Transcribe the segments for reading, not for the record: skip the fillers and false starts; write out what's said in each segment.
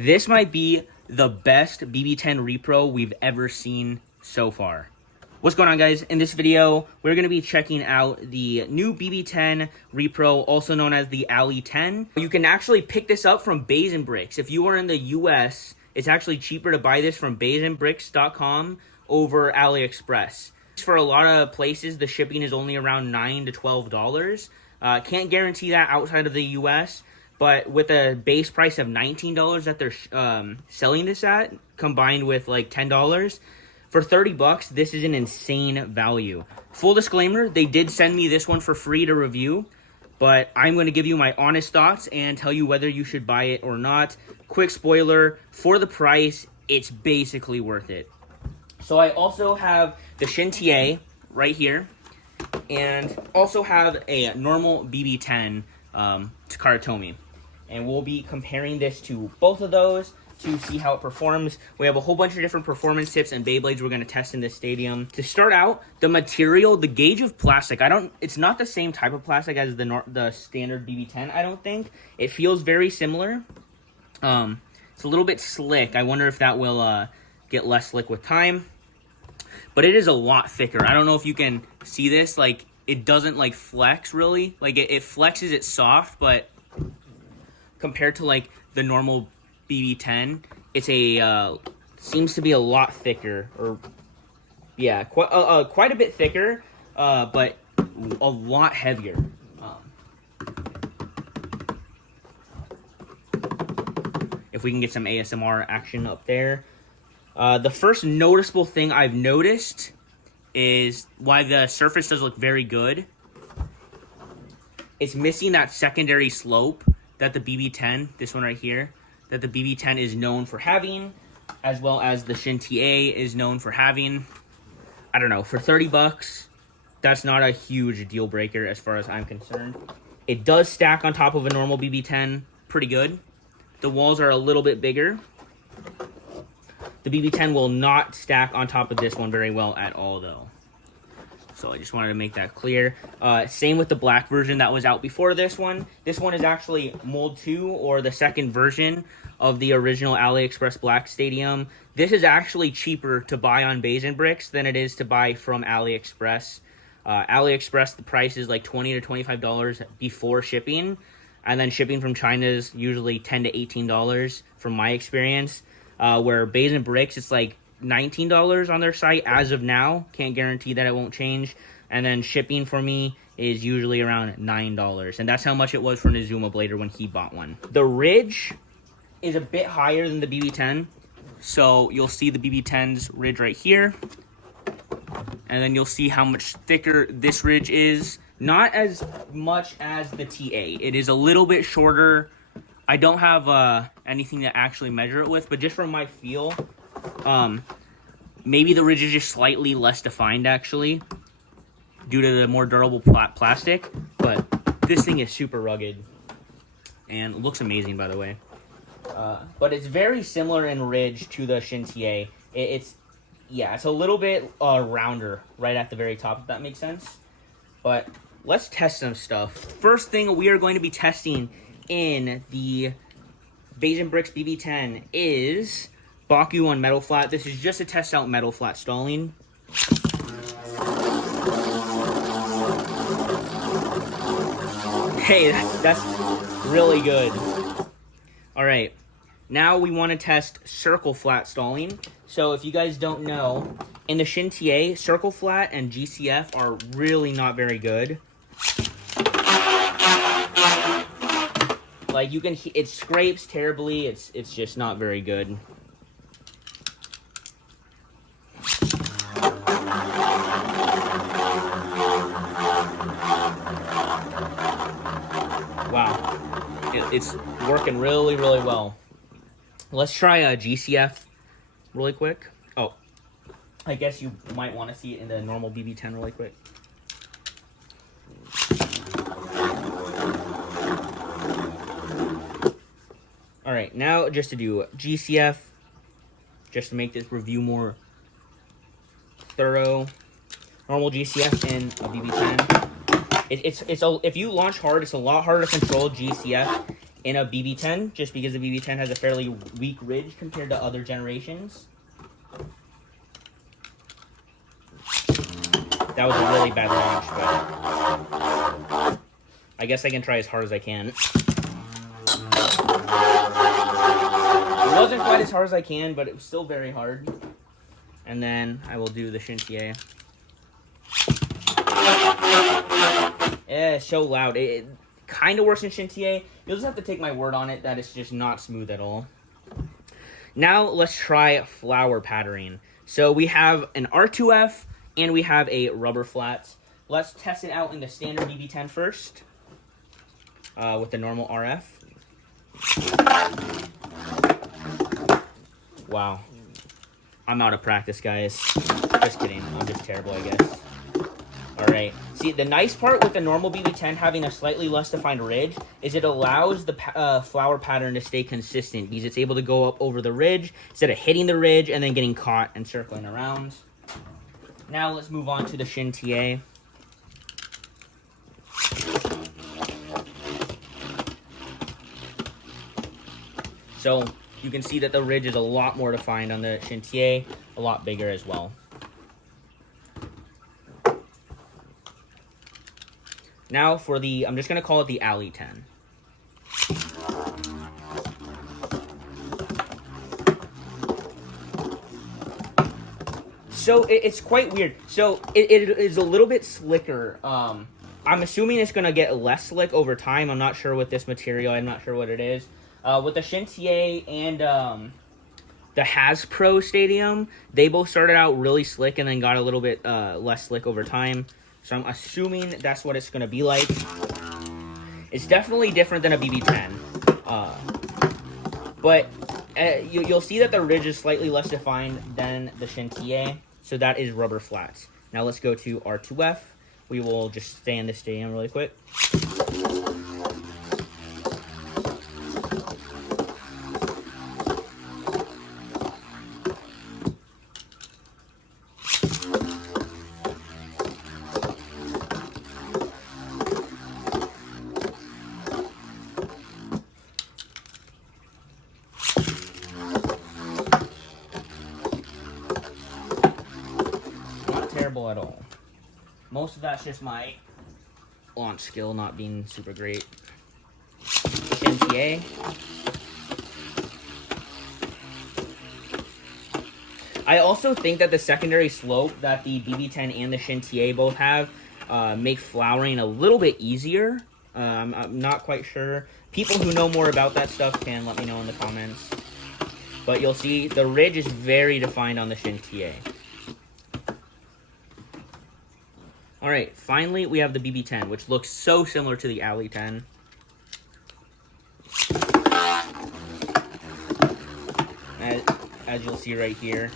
This might be the best BB-10 Repro we've ever seen so far. What's going on, guys? In this video, we're going to be checking out the new BB-10 Repro, also known as the Ali-10. You can actually pick this up from beysandbricks. If you are in the US, it's actually cheaper to buy this from beysandbricks.com over AliExpress. For a lot of places, the shipping is only around $9 to $12. Can't guarantee that outside of the US, but with a base price of $19 that they're selling this at, combined with like $10, for 30 bucks, this is an insane value. Full disclaimer, they did send me this one for free to review, but I'm going to give you my honest thoughts and tell you whether you should buy it or not. Quick spoiler, for the price, it's basically worth it. So I also have the Shin right here, and also have a normal BB-10 Takara Tomy. And we'll be comparing this to both of those to see how it performs. We have a whole bunch of different performance tips and Beyblades we're going to test in this stadium. To start out, the material, the gauge of plastic, it's not the same type of plastic as the standard BB-10, I don't think. It feels very similar. It's a little bit slick. I wonder if that will get less slick with time. But it is a lot thicker. I don't know if you can see this. Like, it doesn't, like, flex, really. Like, it flexes, it's soft, but compared to, like, the normal BB-10, it's seems to be a lot thicker. Or, yeah, quite a bit thicker, but a lot heavier. If we can get some ASMR action up there. The first noticeable thing I've noticed is why the surface does look very good. It's missing that secondary slope that the BB-10, this one right here, that the BB-10 is known for having, as well as the Shin is known for having. I don't know, for 30 bucks, that's not a huge deal breaker as far as I'm concerned. It does stack on top of a normal BB-10 pretty good. The walls are a little bit bigger. The BB-10 will not stack on top of this one very well at all, though. So I just wanted to make that clear. Same with the black version that was out before this one. This one is actually Mold 2, or the second version of the original AliExpress Black Stadium. This is actually cheaper to buy on beysandbricks than it is to buy from AliExpress. AliExpress, the price is like $20 to $25 before shipping. And then shipping from China is usually $10 to $18 from my experience. Where beysandbricks, it's like $19 on their site as of now. Can't guarantee that it won't change. And then shipping for me is usually around $9. And that's how much it was for Nizuma Blader when he bought one. The ridge is a bit higher than the BB-10. So you'll see the BB-10's ridge right here. And then you'll see how much thicker this ridge is. Not as much as the TA. It is a little bit shorter. I don't have anything to actually measure it with, but just from my feel, maybe the ridge is just slightly less defined, actually, due to the more durable plastic, but this thing is super rugged, and looks amazing, by the way. But it's very similar in ridge to the Shin It's a little bit rounder right at the very top, if that makes sense. But let's test some stuff. First thing we are going to be testing in the beysandbricks BB-10 is Baku on metal flat. This is just to test out metal flat stalling. Hey, that's really good. All right, now we want to test circle flat stalling. So if you guys don't know, in the Shin circle flat and GCF are really not very good. Like, you can, it scrapes terribly. It's just not very good. Wow, it's working really, really well. Let's try a GCF really quick. Oh, I guess you might want to see it in the normal BB-10 really quick. All right, now just to do GCF, just to make this review more thorough. Normal GCF in a BB-10. If you launch hard, it's a lot harder to control GCF in a BB-10, just because the BB-10 has a fairly weak ridge compared to other generations. That was a really bad launch, but I guess I can try as hard as I can. It wasn't quite as hard as I can, but it was still very hard. And then I will do the Shintier. Yeah, it's so loud. It kind of works in Shintier. You'll just have to take my word on it that it's just not smooth at all. Now let's try flower patterning. So we have an R2F and we have a rubber flats. Let's test it out in the standard BB-10 first with the normal RF. Wow. I'm out of practice, guys. Just kidding. I'm just terrible, I guess. Alright. See, the nice part with the normal BB-10 having a slightly less defined ridge is it allows the flower pattern to stay consistent because it's able to go up over the ridge instead of hitting the ridge and then getting caught and circling around. Now let's move on to the Shintier. So you can see that the ridge is a lot more defined on the Shintier, a lot bigger as well. Now for the, I'm just going to call it the Ali-10. So it's quite weird. So it is a little bit slicker. I'm assuming it's going to get less slick over time. I'm not sure with this material. I'm not sure what it is. With the Shintier and the Hasbro Stadium, they both started out really slick and then got a little bit less slick over time. So I'm assuming that's what it's going to be like. It's definitely different than a BB-10. But you'll see that the ridge is slightly less defined than the Shintier. So that is rubber flats. Now let's go to R2F. We will just stay in this stadium really quick. At all. Most of that's just my launch skill not being super great. Shintier. I also think that the secondary slope that the BB-10 and the Shintier both have make flowering a little bit easier. I'm not quite sure. People who know more about that stuff can let me know in the comments. But you'll see the ridge is very defined on the Shintier. Alright, finally we have the BB-10, which looks so similar to the Ali-10. As you'll see right here.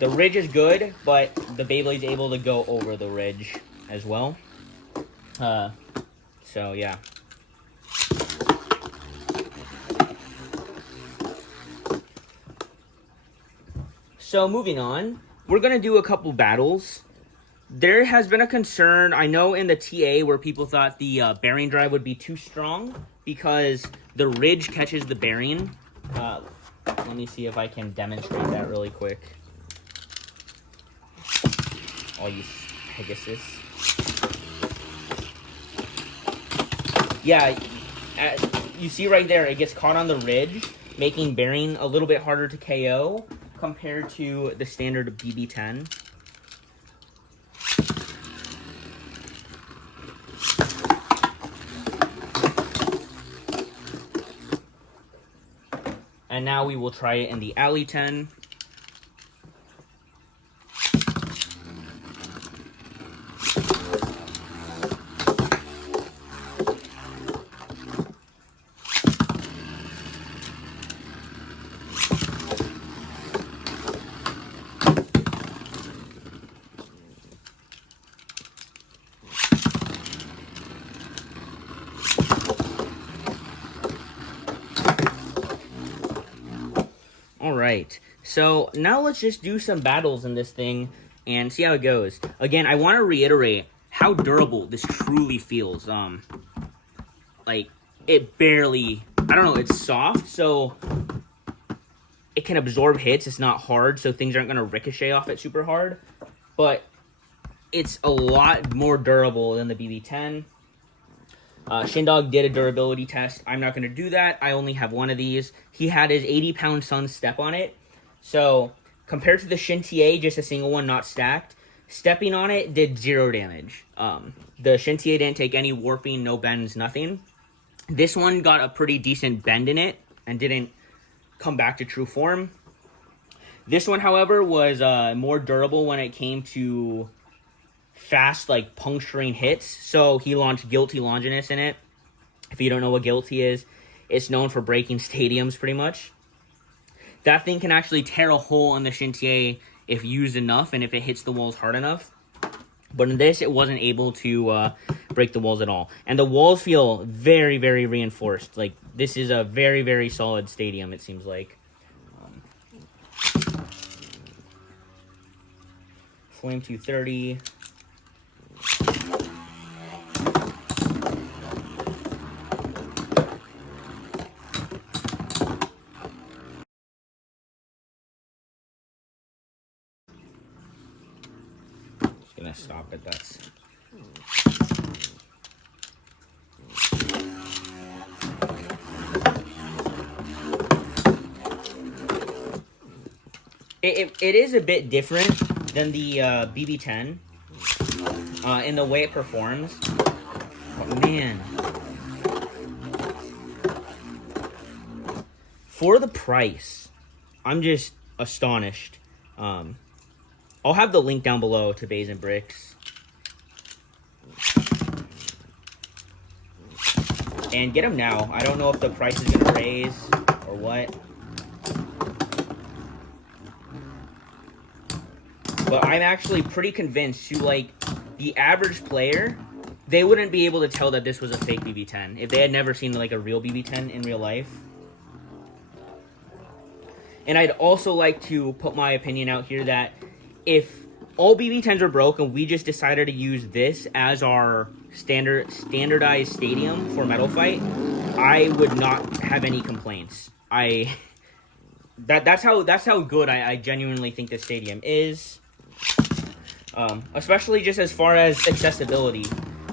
The ridge is good, but the Beyblade's able to go over the ridge as well. So yeah. So moving on, we're going to do a couple battles. There has been a concern, I know in the TA, where people thought the bearing drive would be too strong because the ridge catches the bearing. Let me see if I can demonstrate that really quick. I'll use Pegasus. Yeah, you see right there, it gets caught on the ridge, making bearing a little bit harder to KO compared to the standard BB-10. And now we will try it in the Ali-10. Alright, so now let's just do some battles in this thing and see how it goes. Again, I want to reiterate how durable this truly feels. Like, it barely, I don't know, it's soft, so it can absorb hits. It's not hard, so things aren't going to ricochet off it super hard. But it's a lot more durable than the BB-10. Shindog did a durability test. I'm not going to do that. I only have one of these. He had his 80-pound son step on it. So, compared to the Shin TA, just a single one, not stacked, stepping on it did 0 damage. The Shin TA didn't take any warping, no bends, nothing. This one got a pretty decent bend in it and didn't come back to true form. This one, however, was more durable when it came to fast, like, puncturing hits. So he launched Guilty Longinus in it. If you don't know what Guilty is, it's known for breaking stadiums, pretty much. That thing can actually tear a hole in the Shin TA if used enough and if it hits the walls hard enough. But in this, it wasn't able to break the walls at all. And the walls feel very, very reinforced. Like, this is a very, very solid stadium, it seems like. Flame 230. Just gonna stop at that. It is a bit different than the BB-10 in the way it performs. Oh, man. For the price, I'm just astonished. I'll have the link down below to BB-10. And get them now. I don't know if the price is going to raise or what. But I'm actually pretty convinced to, like, the average player, they wouldn't be able to tell that this was a fake BB-10 if they had never seen, like, a real BB-10 in real life. And I'd also like to put my opinion out here that if all BB-10s are broken, we just decided to use this as our standardized stadium for Metal Fight, I would not have any complaints. That's how good I genuinely think this stadium is. Especially just as far as accessibility.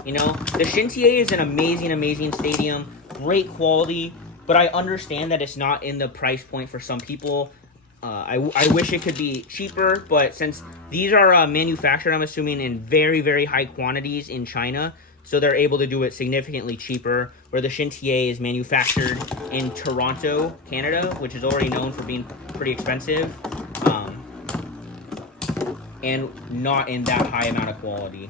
You know, the Shin TA is an amazing, amazing stadium, great quality, but I understand that it's not in the price point for some people. I wish it could be cheaper, but since these are manufactured, I'm assuming, in very, very high quantities in China, so they're able to do it significantly cheaper, where the Shin TA is manufactured in Toronto, Canada, which is already known for being pretty expensive. And not in that high amount of quality.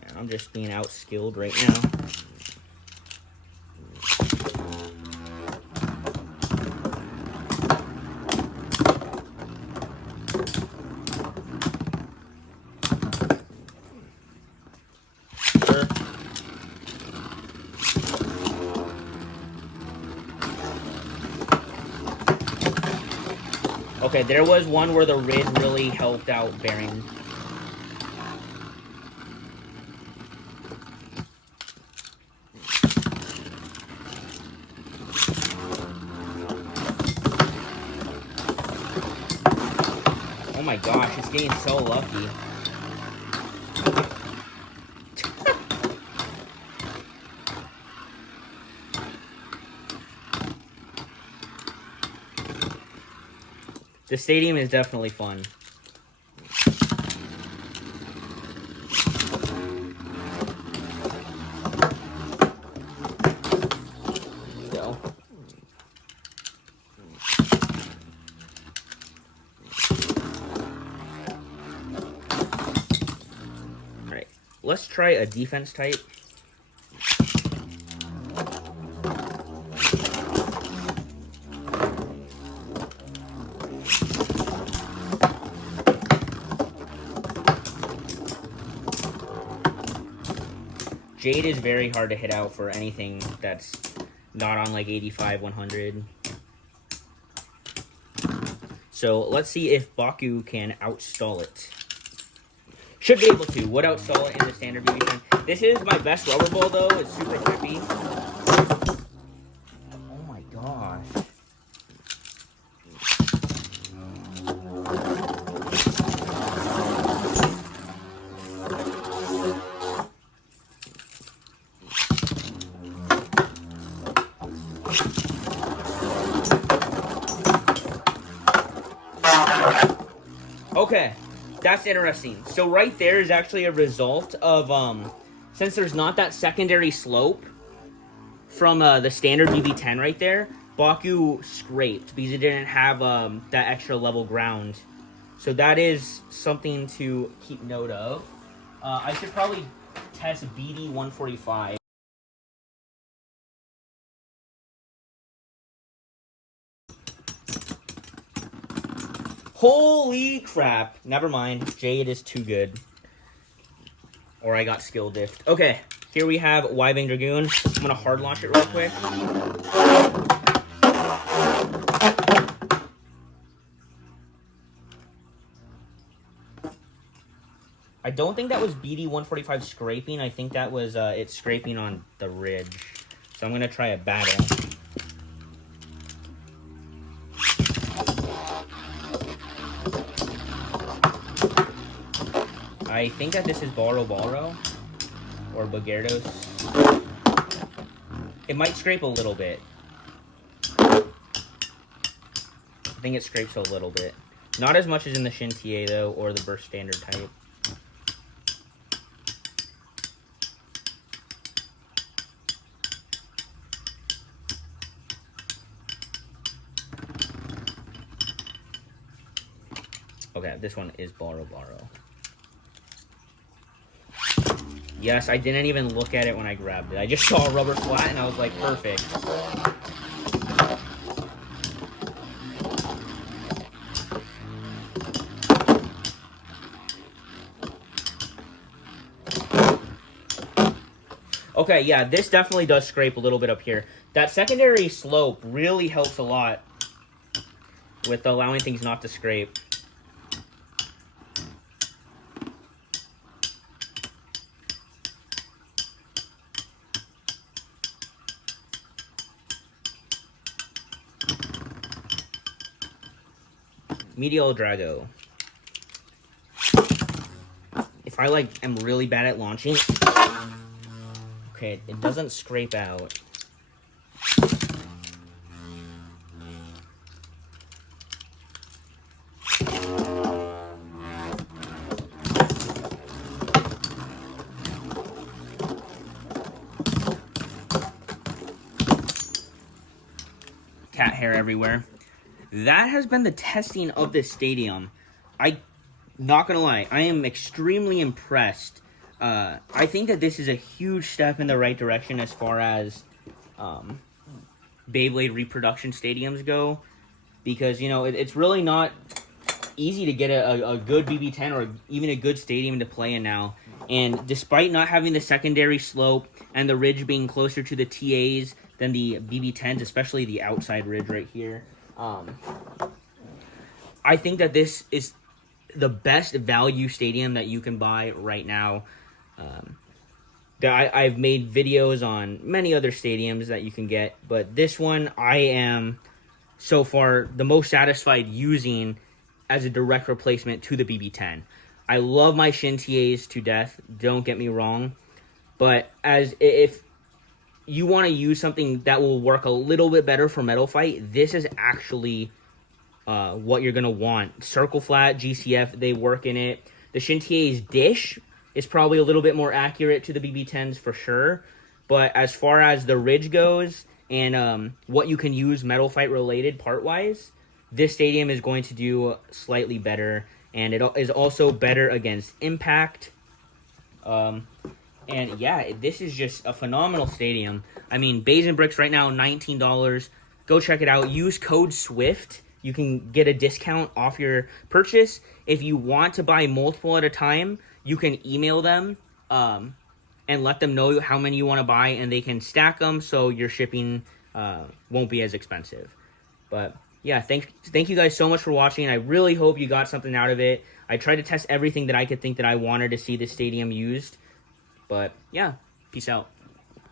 Man, I'm just being outskilled right now. Sure. Okay, there was one where the RID really helped out bearing. Oh my gosh, it's getting so lucky. The stadium is definitely fun. Go. Alright, let's try a defense type. Jade is very hard to hit out for anything that's not on like 85, 100. So let's see if Baku can outstall it. Should be able to. Would outstall it in the standard BB-10. This is my best rubber ball, though. It's super trippy. Oh my gosh. Okay, that's interesting. So right there is actually a result of, since there's not that secondary slope from the standard BB-10 right there, Baku scraped because it didn't have that extra level ground. So that is something to keep note of. I should probably test BD-145. Holy crap. Never mind. Jade is too good. Or I got skill diffed. Okay. Here we have Y-Bang Dragoon. I'm going to hard launch it real quick. I don't think that was BD-145 scraping. I think that was it scraping on the ridge. So I'm going to try a battle. I think that this is Baro or Baguerdos. It might scrape a little bit. I think it scrapes a little bit. Not as much as in the Shin TA though, or the Burst Standard type. Okay, this one is Baro. Yes, I didn't even look at it when I grabbed it. I just saw a rubber flat and I was like, perfect. Okay, yeah, this definitely does scrape a little bit up here. That secondary slope really helps a lot with allowing things not to scrape. Medial Drago. If I am really bad at launching, okay, it doesn't scrape out. Cat hair everywhere. That has been the testing of this stadium. Not gonna lie, I am extremely impressed. I think that this is a huge step in the right direction as far as Beyblade reproduction stadiums go. Because, you know, it's really not easy to get a good BB-10 or even a good stadium to play in now. And despite not having the secondary slope and the ridge being closer to the TAs than the BB-10s, especially the outside ridge right here, I think that this is the best value stadium that you can buy right now. I've made videos on many other stadiums that you can get, but this one I am so far the most satisfied using as a direct replacement to the BB-10. I love my Shin TAs to death, don't get me wrong, but if you want to use something that will work a little bit better for Metal Fight, this is actually what you're going to want. Circle Flat, GCF, they work in it. The Shin TA's dish is probably a little bit more accurate to the BB-10s for sure, but as far as the ridge goes and what you can use Metal Fight related part-wise, this stadium is going to do slightly better, and it is also better against impact. And yeah, this is just a phenomenal stadium. I mean, beysandbricks right now, $19. Go check it out. Use code SWIFT. You can get a discount off your purchase. If you want to buy multiple at a time, you can email them and let them know how many you want to buy, and they can stack them so your shipping won't be as expensive. But yeah, thank you guys so much for watching. I really hope you got something out of it. I tried to test everything that I could think that I wanted to see this stadium used. But yeah, peace out.